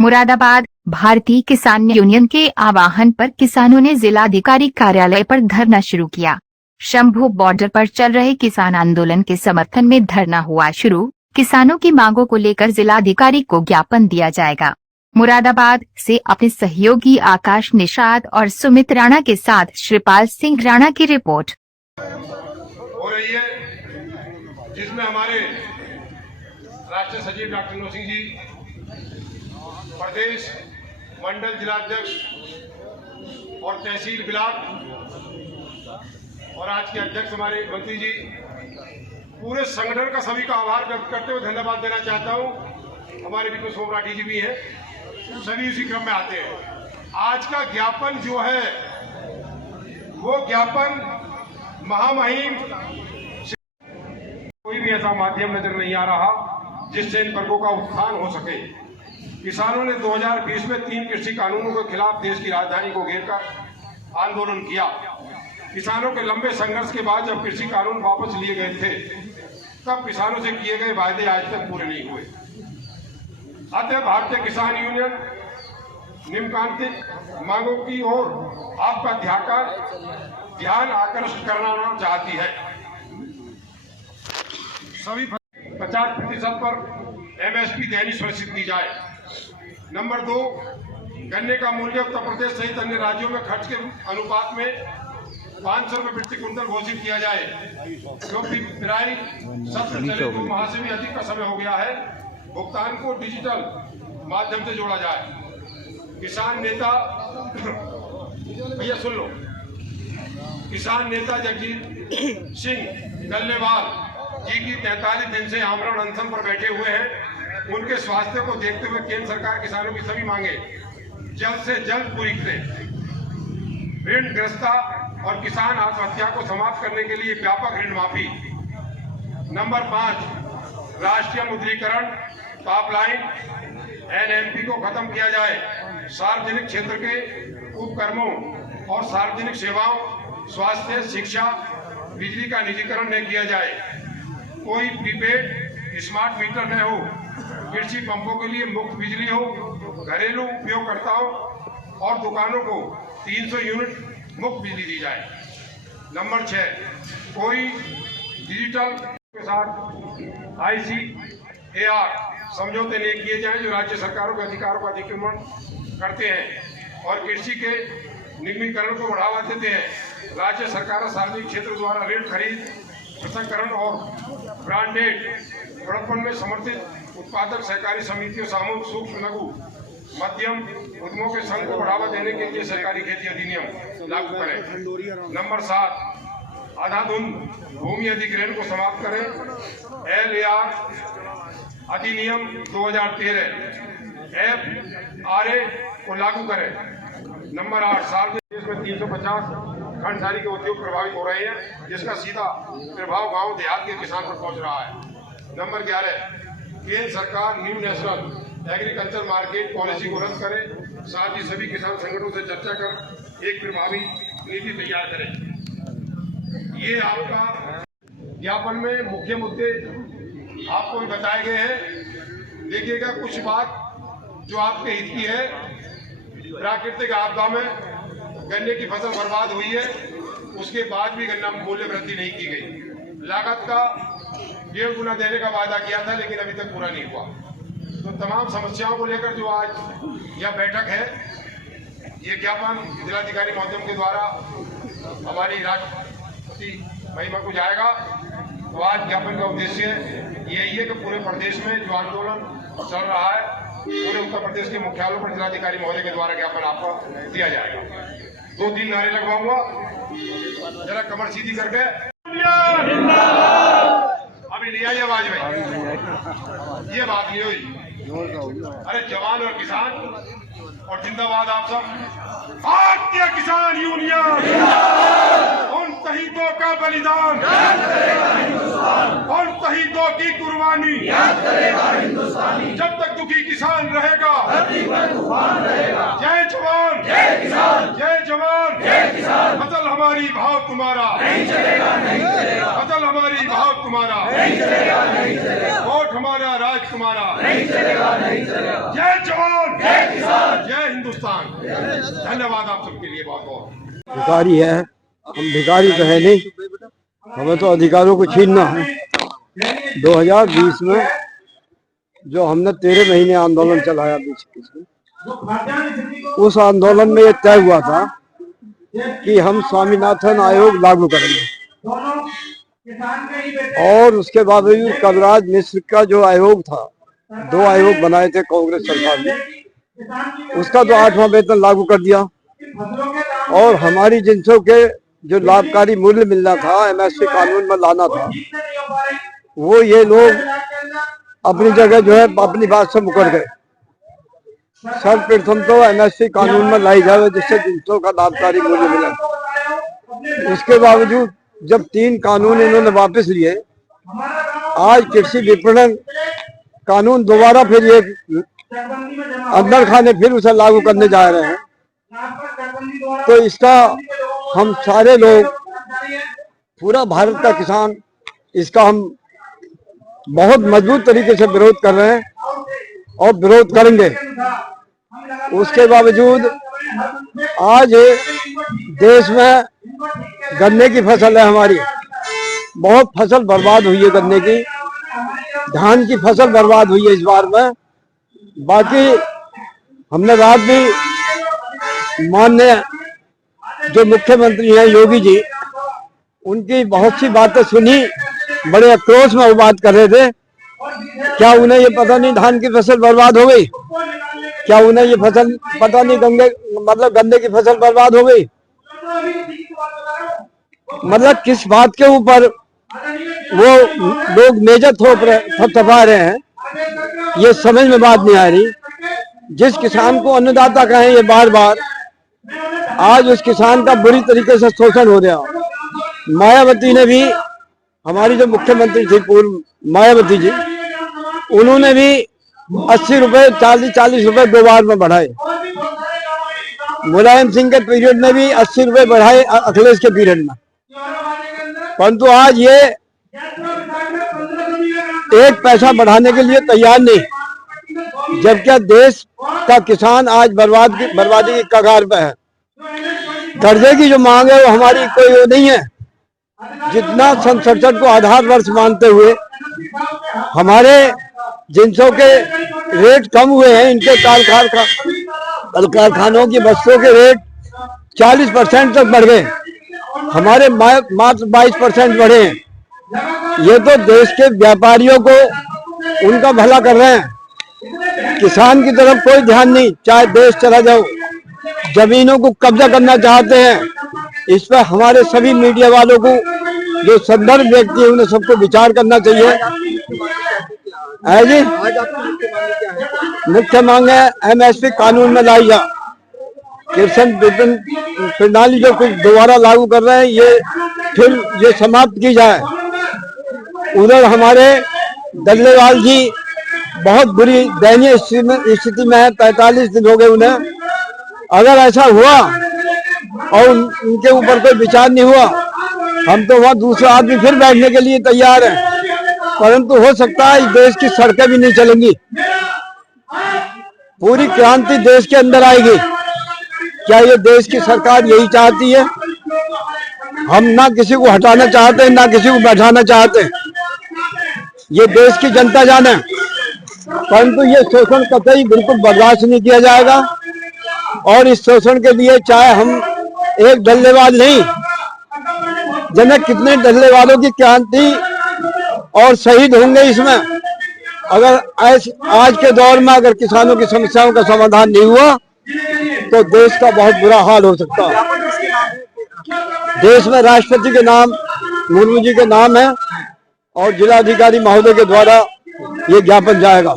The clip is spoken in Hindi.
मुरादाबाद भारतीय किसान यूनियन के आह्वान पर किसानों ने जिलाधिकारी कार्यालय पर धरना शुरू किया। शंभू बॉर्डर पर चल रहे किसान आंदोलन के समर्थन में धरना हुआ शुरू। किसानों की मांगों को लेकर जिलाधिकारी को ज्ञापन दिया जाएगा। मुरादाबाद से अपने सहयोगी आकाश निषाद और सुमित राणा के साथ श्रीपाल सिंह राणा की रिपोर्ट हो रही है, जिसमें हमारे राष्ट्रीय सचिव डॉक्टर नौसिंह जी, प्रदेश मंडल जिलाध्यक्ष और तहसील ब्लॉक और आज के अध्यक्ष हमारे मंत्री जी, पूरे संगठन का सभी का आभार व्यक्त करते हुए धन्यवाद देना चाहता हूं। हमारे विपुल सोमराठी जी भी हैं, सभी उसी क्रम में आते हैं। आज का ज्ञापन जो है वो ज्ञापन महामहिम कोई भी ऐसा माध्यम नजर नहीं आ रहा जिससे इन वर्गों का उत्थान हो सके। किसानों ने 2020 में 3 कृषि कानूनों के खिलाफ देश की राजधानी को घेरकर आंदोलन किया। किसानों के लंबे संघर्ष के बाद जब कृषि कानून वापस लिए गए थे, तब किसानों से किए गए वायदे आज तक पूरे नहीं हुए। अतः भारतीय किसान यूनियन निम्नलिखित मांगों की ओर आपका ध्यान आकर्षित करना चाहती है। सभी 50% पर MSP देनी सुनिश्चित की जाए। नंबर 2, गन्ने का मूल्य उत्तर प्रदेश सहित अन्य राज्यों में खर्च के अनुपात में 500 रुपये प्रति क्विंटल घोषित किया जाए, क्योंकि पिराई सत्र चले 2 माह से भी अधिक का समय हो गया है। भुगतान को डिजिटल माध्यम से जोड़ा जाए। किसान नेता भैया सुन लो, किसान नेता जगजीत सिंह डल्लेवाल जी की 43 दिन से आमरण अनशन पर बैठे हुए हैं। उनके स्वास्थ्य को देखते हुए केंद्र सरकार किसानों की सभी मांगे जल्द से जल्द पूरी करे। ऋणग्रस्तता और किसान आत्महत्या को समाप्त करने के लिए व्यापक ऋण माफी। नंबर 5, राष्ट्रीय मुद्रीकरण पाइपलाइन NMP को खत्म किया जाए। सार्वजनिक क्षेत्र के उपक्रमों और सार्वजनिक सेवाओं, स्वास्थ्य, शिक्षा, बिजली का निजीकरण नहीं किया जाए। कोई प्रीपेड स्मार्ट मीटर न हो। कृषि पंपों के लिए मुफ्त बिजली हो। घरेलू उपयोगकर्ताओं और दुकानों को 300 यूनिट मुफ्त बिजली दी जाए। नंबर 6, कोई डिजिटल के साथ ICAR समझौते नहीं किए जाएं जो राज्य सरकारों के अधिकारों का अतिक्रमण करते हैं और कृषि के निगमीकरण को बढ़ावा देते हैं। राज्य सरकार सार्वजनिक क्षेत्र द्वारा ऋण खरीद, प्रसंस्करण और ब्रांडेड प्रोडक्शन में समर्थित उत्पादक सहकारी समितियों, सामूहिक सूक्ष्म लघु मध्यम उद्यमों के संघ को बढ़ावा देने के लिए सहकारी खेती अधिनियम लागू करें। नंबर 7, आधाधुंध भूमि अधिग्रहण को समाप्त करें। LAR अधिनियम 2013 FRA को लागू करें। नंबर 8, सार्वजनिक देश में 350 खंडसारी के उद्योग प्रभावित हो रहे हैं, जिसका सीधा प्रभाव गांव देहात के किसान पर पहुंच रहा है। नंबर 11, केंद्र सरकार new national agriculture market policy को रद्द करे। साथ ही सभी किसान संगठनों से चर्चा कर एक प्रभावी नीति तैयार करें। ये आपका ज्ञापन में मुख्य मुद्दे आपको भी बताए गए हैं। देखिएगा, कुछ बात जो आपके हित की है। प्राकृतिक आपदा में गन्ने की फसल बर्बाद हुई है, उसके बाद भी गन्ना मूल्य वृद्धि नहीं की गई। लागत का 1.5 गुना देने का वादा किया था, लेकिन अभी तक पूरा नहीं हुआ। तो तमाम समस्याओं को लेकर जो आज यह बैठक है, ये ज्ञापन जिलाधिकारी महोदय के द्वारा हमारी राष्ट्रपति महिमा को जाएगा। तो आज ज्ञापन का उद्देश्य यही है कि पूरे प्रदेश में जो आंदोलन चल रहा है, पूरे उत्तर प्रदेश के मुख्यालयों पर जिलाधिकारी महोदय के द्वारा ज्ञापन आपको दिया जाएगा। 2-3 नारे लगवाऊंगा, जरा कमर सीधी करके अभी नहीं आई आवाज में, ये बात नहीं हुई। अरे जवान और किसान और जिंदाबाद आप सब। भारतीय किसान यूनियन उन शहीदों का बलिदान और शहीदों की कुर्बानी, जब तक दुखी किसान रहेगा। जय जवान, जय किसान, जय जवान, जय किसान। फसल हमारी भाव तुम्हारा नहीं चलेगा, नहीं चलेगा। फसल हमारी भाव तुम्हारा नहीं चलेगा, नहीं चलेगा। वोट हमारा राज तुम्हारा नहीं चलेगा, नहीं चलेगा। जय जवान, जय किसान, जय हिंदुस्तान। धन्यवाद आप सबके लिए बहुत बहुत। भिखारी है, हम भिखारी तो है नहीं, हमें तो अधिकारों को छीनना है। 2020 में जो हमने 13 महीने आंदोलन चलाया बीच में, उस आंदोलन में ये तय हुआ था कि हम स्वामीनाथन आयोग लागू करेंगे, और उसके बावजूद कलराज मिश्र का जो आयोग था, 2 आयोग बनाए थे कांग्रेस सरकार ने, उसका तो 8वां वेतन लागू कर दिया, और हमारी जिनसों के जो लाभकारी मूल्य मिलना था, एमएसपी कानून में लाना था, वो ये लोग अपनी जगह जो है अपनी बात से मुकर गए। सर्वप्रथम तो एमएसपी कानून में लाई जाए जिससे जिनसों का लाभकारी मूल्य मिले। उसके बावजूद जब 3 कानून इन्होंने वापस लिए, आज कृषि विपणन कानून दोबारा फिर ये अंदर खाने फिर उसे लागू करने जा रहे हैं। तो इसका हम सारे लोग, पूरा भारत का किसान, इसका हम बहुत मजबूत तरीके से विरोध कर रहे हैं और विरोध करेंगे। उसके बावजूद आज देश में गन्ने की फसल है हमारी, बहुत फसल बर्बाद हुई है गन्ने की, धान की फसल बर्बाद हुई है इस बार में। बाकी हमने रात भी माननीय जो मुख्यमंत्री हैं योगी जी, उनकी बहुत सी बातें सुनी, बड़े आक्रोश में वो बात कर रहे थे। क्या उन्हें ये पता नहीं धान की फसल बर्बाद हो गई? क्या उन्हें ये फसल पता नहीं गन्ने की फसल बर्बाद हो गई? मतलब किस बात के ऊपर वो लोग मेजर थपथपा रहे हैं, ये समझ में बात नहीं आ रही। जिस किसान को अन्नदाता कहें ये बार बार, आज उस किसान का बुरी तरीके से शोषण हो रहा। मायावती ने भी, हमारी जो मुख्यमंत्री थी पूर्व मायावती जी, उन्होंने भी 80 रुपए 40 रुपए 2 बार में बढ़ाए। मुलायम सिंह के पीरियड में भी 80 रुपए बढ़ाए, अखिलेश के पीरियड में। परंतु आज ये 1 पैसा बढ़ाने के लिए तैयार नहीं, जबकि देश का किसान आज बर्बादी की कगार पे है। कर्जे की जो मांग है वो हमारी कोई वो नहीं है। जितना सन 67 को आधार वर्ष मानते हुए हमारे जिनसों के रेट कम हुए हैं, इनके कारखानों की वस्तुओं के रेट 40% तक बढ़ गए, हमारे मात्र 22% बढ़े हैं। ये तो देश के व्यापारियों को उनका भला कर रहे हैं, किसान की तरफ कोई ध्यान नहीं। चाहे देश चला जाओ, जमीनों को कब्जा करना चाहते हैं। इस पर हमारे सभी मीडिया वालों को, जो संदर्भ व्यक्ति है, उन्हें सबको विचार करना चाहिए। है जी, मुख्य मांग है एमएसपी कानून में लाई जा, कृषि विपणन प्रणाली जो कुछ दोबारा लागू कर रहे हैं, ये फिर ये समाप्त की जाए। उधर हमारे डल्लेवाल जी बहुत बुरी दयनीय स्थिति में है, 45 दिन हो गए उन्हें। अगर ऐसा हुआ और उनके ऊपर कोई विचार नहीं हुआ, हम तो वहाँ दूसरा आदमी फिर बैठने के लिए तैयार हैं। परंतु हो सकता है इस देश की सड़कें भी नहीं चलेंगी, पूरी क्रांति देश के अंदर आएगी। क्या ये देश की सरकार यही चाहती है? हम ना किसी को हटाना चाहते हैं, ना किसी को बैठाना चाहते हैं, ये देश की जनता जाने। परंतु ये शोषण कतई बिल्कुल बर्दाश्त नहीं किया जाएगा, और इस शोषण के लिए चाहे हम एक डल्लेबाज नहीं, जने कितने डल्लेबाजों की क्रांति और शहीद होंगे इसमें। अगर आज के दौर में अगर किसानों की समस्याओं का समाधान नहीं हुआ तो देश का बहुत बुरा हाल हो सकता है। देश में राष्ट्रपति के नाम मुर्मू जी के नाम है, और जिलाधिकारी महोदय के द्वारा ये ज्ञापन जाएगा।